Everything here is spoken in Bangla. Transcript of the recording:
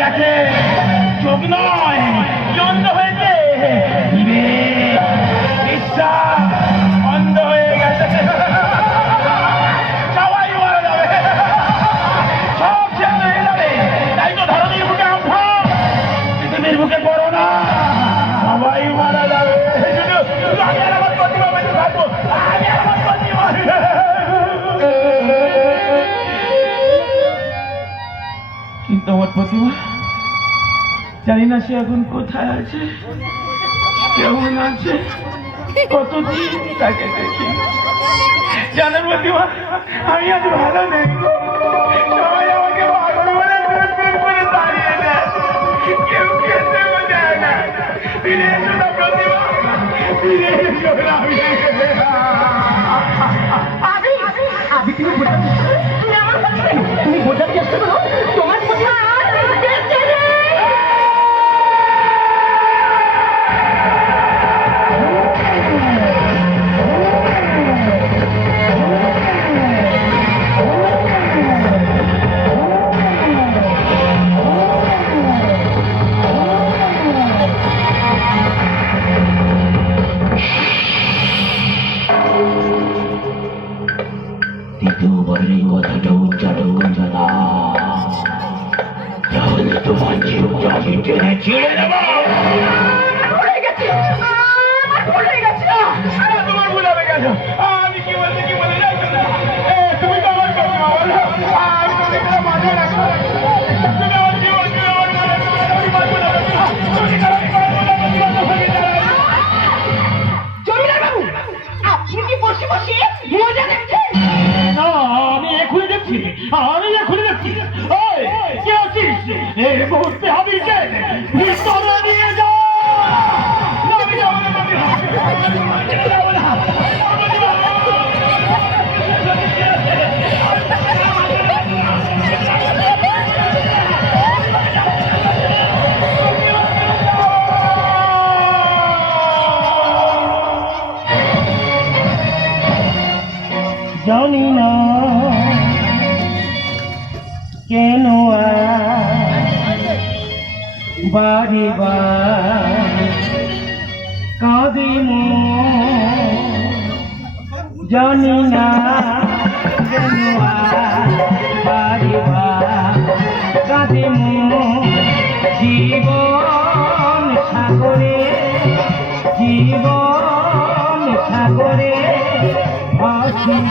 গেছে, চোখ নয় অন্ধ হয়েছে, বিশ্বাস অন্ধ হয়ে গেছে। সবাই মারা যাবে, সব শেষ হয়ে যাবে। তাই তো ধরনের বুকে আমরা, পৃথিবীর বুকে করো না, সবাই মারা যাবে। আমি আর আমার প্রতিভা বেঁচে থাকবো, আমি আর আমার প্রতিভা। কিন্তু আমার প্রতিভা জানি না সে এখন কোথায় আছে, কেমন আছে, কতদিন তাকে দেখি। জানার প্রতিভা আমি আজ ভালো নেই, সবাই আমাকে পাগল বলে করে দাঁড়িয়ে দেয়, কেউ খেতেও দেয় না। ফিরে এসো না প্রতিভা, ফিরে এসো না। আমি তুমি বোঝার চেষ্টা করো, তোমার প্রতিভা দ্বিতীয়বারের এই কথাটা উচ্চারণ করবে না, তাহলে তোমার জীবটা আমি টেনে ছিঁড়ে নেব। তোমার বোঝাবে কেন? আমি কি বলতে কি বলে যাচ্ছ না? তুমি তো আমার কথা বলো, আমি তোমাকে মাঝে রাখবো। তুমি আমার জীবন, তুমি আমার জমিদার বাবু, আপনি কি বসে বসে মজা দেখছেন? না, আমি এখনই দেখছি, আমি এখনই দেখছি। ওই কে আছিস? এই মুহূর্তে হাবিলকে ভিতরে নিয়ে যা। জানি না কেন বারে বারে কাঁদে জানি না কেন বারে বারে কাঁদে জীবন সাগরে, জীবন সাগরে ভাসিব।